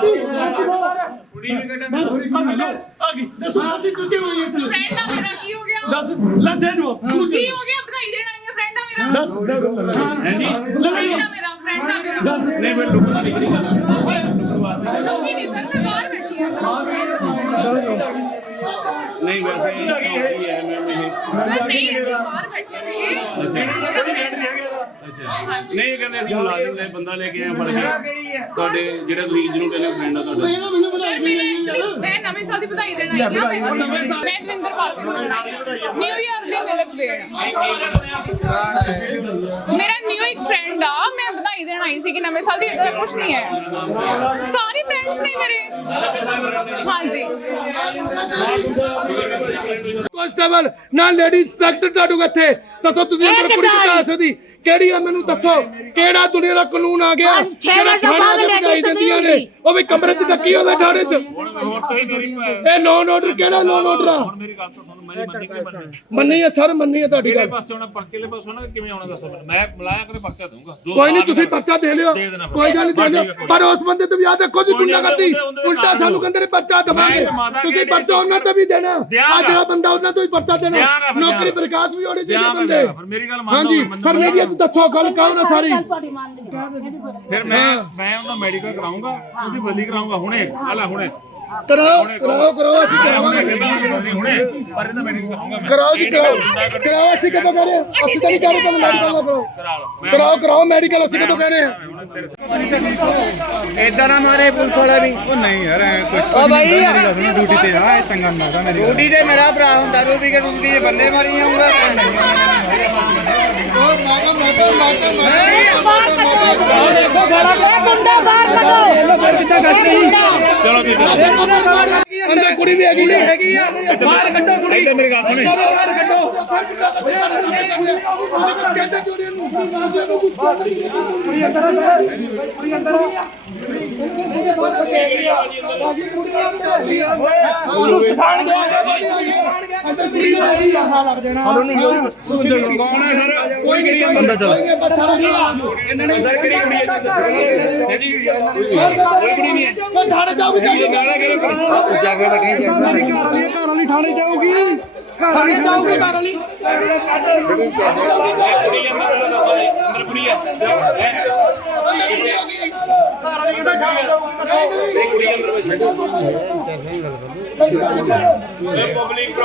ਕੁੜੀ ਵੀ ਕੱਢਣ ਆ ਗਈ ਦੱਸੋ ਤੁਸੀਂ ਕਿਉਂ ਕਿਉਂ ਆਏ ਇੱਥੇ ਫਰੈਂਡ ਆ ਮੇਰਾ ਕੀ ਹੋ ਗਿਆ ਦੱਸ ਲੈ ਦੇ ਜੋ ਕੀ ਹੋ ਗਿਆ ਵਧਾਈ ਦੇਣ ਆਈ ਆ ਫਰੈਂਡ ਆ ਮੇਰਾ ਦੱਸ ਹੈ ਜੀ ਫਰੈਂਡ ਆ ਮੇਰਾ ਫਰੈਂਡ ਆ ਮੇਰਾ ਦੱਸ ਨਹੀਂ ਮੈਂ ਲੁਕਣ ਦੀ ਕਿਹੜੀ ਗੱਲ ਹੈ ਲੋਕੀ ਨਹੀਂ ਸਰ ਮੈਂ ਬਾਹਰ ਬੈਠੀ ਆ ਨਹੀਂ। ਵੈਸੇ ਕੀ ਹੈ ਮੈਮ ਇਹ ਸਰ ਨਹੀਂ ਅਸੀਂ ਬਾਹਰ ਬੈਠੇ ਸੀਗੇ। ਨਹੀਂ ਕਹਿੰਦੇ ਅਸੀਂ ਮੁਲਾਜ਼ਮ ਲੈ ਬੰਦਾ ਲੈ ਕੇ ਆਏ ਫੜ ਕੇ। ਤੁਹਾਡੇ ਜਿਹੜਾ ਤੁਸੀਂ ਜਿਹਨੂੰ ਕਹਿੰਦੇ ਫਰੈਂਡ ਆ ਤੁਹਾਡਾ। ਮੇਰਾ ਮੈਂ ਨਵੇਂ ਸਾਲ ਦੀ ਵਧਾਈ ਦੇਣ ਆਈ ਆ ਮੈਂ ਮੈਂ ਦਵਿੰਦਰ ਪਾਸੇ ਨੂੰ ਨਿਊ ਇਅਰ ਦੀ ਮਿਲਕ ਦੇਣ ਮੇਰਾ ਨਿਊ ਇੱਕ ਫਰੈਂਡ ਆ ਮੈਂ ਵਧਾਈ ਦੇਣ ਆਈ ਸੀ ਕਿ ਨਵੇਂ ਸਾਲ ਦੀ ਇਦਾਂ ਦਾ ਕੁਝ ਨਹੀਂ ਹੈ। ਸਾਰੇ ਫਰੈਂਡਸ ਨੇ ਮੇਰੇ। ਹਾਂਜੀ। ਕਾਂਸਟੇਬਲ ਨਾ ਲੇਡੀ ਇੰਸਪੈਕਟਰ ਤੁਹਾਡੇ ਇੱਥੇ। ਦੱਸੋ ਤੁਸੀਂ ਅੰਦਰ ਕੁੜੀ ਕਿੱਦਾਂ ਆ ਸਕਦੀ? ਕਿਹੜੀ ਆ ਮੈਨੂੰ ਦੱਸੋ? ਕਿਹੜਾ ਦੁਨੀਆ ਦਾ ਕਾਨੂੰਨ ਆ ਗਿਆ? ਜਿਹੜਾ ਥਾਣੇ ਉਹ ਵੀ ਕਮਰੇ 'ਚ ਡੱਕੀ ਹੋਵੇ ਥਾਣੇ 'ਚ। ਇਹ ਨੌਨ ਆਰਡਰ ਕਿਹੜਾ ਨੌਨ ਆਰਡਰ ਆ? ਮੇਰੀ ਗੱਲ ਤੋਂ ਤੁਹਾਨੂੰ ਮੇਰੀ ਮੰਨੀ ਮੰਨਣੀ ਮੰਨੀ ਹੈ ਸਰ ਮੰਨੀ ਹੈ ਤੁਹਾਡੀ ਕਿਹੜੇ ਗੱਲ। ਪਾਸੇ ਆਉਣਾ ਪਰ ਕਿਹੜੇ ਪਾਸੇ ਆਉਣਾ ਕਿਵੇਂ ਆਉਣਾ ਦੱਸੋ ਮੈਨੂੰ? ਮੈਂ ਬੁਲਾਇਆ ਕਰੇ ਪਰਚਾ ਦਊਂਗਾ। ਦੋ ਕੋਈ ਨਹੀਂ ਸਾਲ ਤੁਸੀਂ ਪਰਚਾ ਦੇ ਲਿਓ। ਦੇ ਦੇਣਾ ਕੋਈ ਗੱਲ ਨਹੀਂ ਦੇ ਲਿਓ। ਪਰ ਉਸ ਬੰਦੇ ਤੇ ਵੀ ਆ ਦੇਖੋ ਜੀ ਗੁੰਡਾ ਕਰਦੀ ਉਲਟਾ ਸਾਨੂੰ ਕਹਿੰਦੇ ਨੇ ਪਰਚਾ ਦਵਾਂਗੇ। ਤੁਸੀਂ ਪਰਚਾ ਉਹਨਾਂ ਤੇ ਵੀ ਦੇਣਾ। ਆ ਜਿਹੜਾ ਬੰਦਾ ਉਹਨਾਂ ਤੋਂ ਵੀ ਪਰਚਾ ਦੇਣਾ। ਫਿਰ ਨੌਕਰੀ। ਪ੍ਰਕਾਸ਼ ਵੀ ਹੋਣੇ ਚਾਹੀਦੇ ਬੰਦੇ। ਫਿਰ ਮੇਰੀ ਗੱਲ ਮੰਨ ਹਾਂਜੀ ਮੰਨ ਪਰ ਲਓ। ਮੀਡੀਆ 'ਚ ਦੱਸੋ ਗੱਲ ਕਹੋ ਨਾ ਸਾਰੀ। ਫਿਰ ਮੈਂ ਮੈਂ ਉਹਦਾ ਮੈਡੀਕਲ ਕਰਾਉਂਗਾ ਉਹਦੀ ਬਦਲੀ ਕਰਾਉਂਗਾ ਹੁਣੇ। ਹਾਲਾ ਹੁਣੇ। ਕਰਾਓ ਕਰਾਓ। ਕਰਾਓ ਅਸੀਂ ਹੁਣੇ ਕਰਾਵਾਂਗੇ। ਹੁਣੇ ਪਰ ਇਹਦਾ ਮੈਡੀਕਲ ਕਰਾਉਂਗਾ ਮੈਂ। ਕਰਾਓ ਜੀ ਕਰਾਓ। ਕਰਾਓ ਅਸੀਂ ਕਦੋਂ ਕਹਿ ਰਹੇ? ਅਸੀਂ ਤਾਂ ਨਹੀਂ ਕਹਿ ਰਹੇ ਕਿ ਮੈਡੀਕਲ ਨਾ ਕਰੋ ਮੈਂ ਕਰਾਓ ਕਰਾਓ ਮੈਡੀਕਲ ਅਸੀਂ ਕਦੋਂ ਕਹਿ ਰਹੇ ਹਾਂ? ਇਦਾਂ ਨਾ ਮਾਰੇ ਪੁਲਿਸ ਵਾਲਾ ਵੀ। ਉਹ ਨਹੀਂ ਯਾਰ ਐ ਕੁਝ ਉਹ ਸੁਣੋ ਡਿਊਟੀ ਤੇ ਆ ਇਹ ਚੰਗਾ ਮਾਰਦਾ ਮੇਰੀ ਡਿਊਟੀ ਤੇ ਮੇਰਾ ਭਰਾ ਹੁੰਦਾ ਤੂੰ ਵੀ ਕਿ ਡਿਊਟੀ ਦੇ ਬੰਦੇ ਮਾਰੀ ਜਾਊਂਗਾ। ਓ ਮਾਤਾ ਮਾਤਾ ਮਾਤਾ ਮਾਤਾ। ਮਾਤਾ ਉਹ ਦੇਖੋ ਬਾਹਰ ਚਲੋ ਠੀਕ ਹੈ। ਅੰਦਰ ਕੁੜੀ ਵੀ ਹੈਗੀ ਹੈ ਹੈਗੀ ਆ। ਬਾਹਰ ਕੱਢੋ ਕੁੜੀ ਇੱਧਰ ਮੇਰੀ ਗੱਲ ਸੁਣੀ। ਬਾਹਰ ਕੱਢੋ ਕਹਿੰਦੇ ਨਹੀਂ ਕੁੜੀ ਅੰਦਰ ਕੁੜੀ ਅੰਦਰ ਉਹਨੂੰ ਸਿਖਾਣ ਗਿਆ ਅੰਦਰ ਕੁੜੀ ਆਈ ਆ ਲੱਗ ਜਾਣਾ? ਕੌਣ ਹੈ ਸਰ? ਕੋਈ ਨਹੀਂ ਬੰਦਾ ਚੱਲ। ਕੋਈ ਨਹੀਂ ਬਸ ਸਾਰਾ ਇਹਨਾਂ ਨੇ ਸਰ ਕਿਹੜੀ ਕੁੜੀ ਹੈ ਜੀ ਕੋਈ ਕੁੜੀ ਨਹੀਂ ਹੈ ਥਾਣੇ ਜਾਊਗੀ ਤੁਹਾਡੀ ਜਾ ਕੇ ਬੈਠੀ ਮੇਰੀ ਘਰ ਵਾਲੀ ਘਰ ਵਾਲੀ ਥਾਣੇ ਜਾਊਗੀ। ਥਾਣੇ ਜਾਊਗੀ ਘਰ ਵਾਲੀ। ਅੰਦਰ ਕੁੜੀ ਹੈ। ਪਬਲਿਕ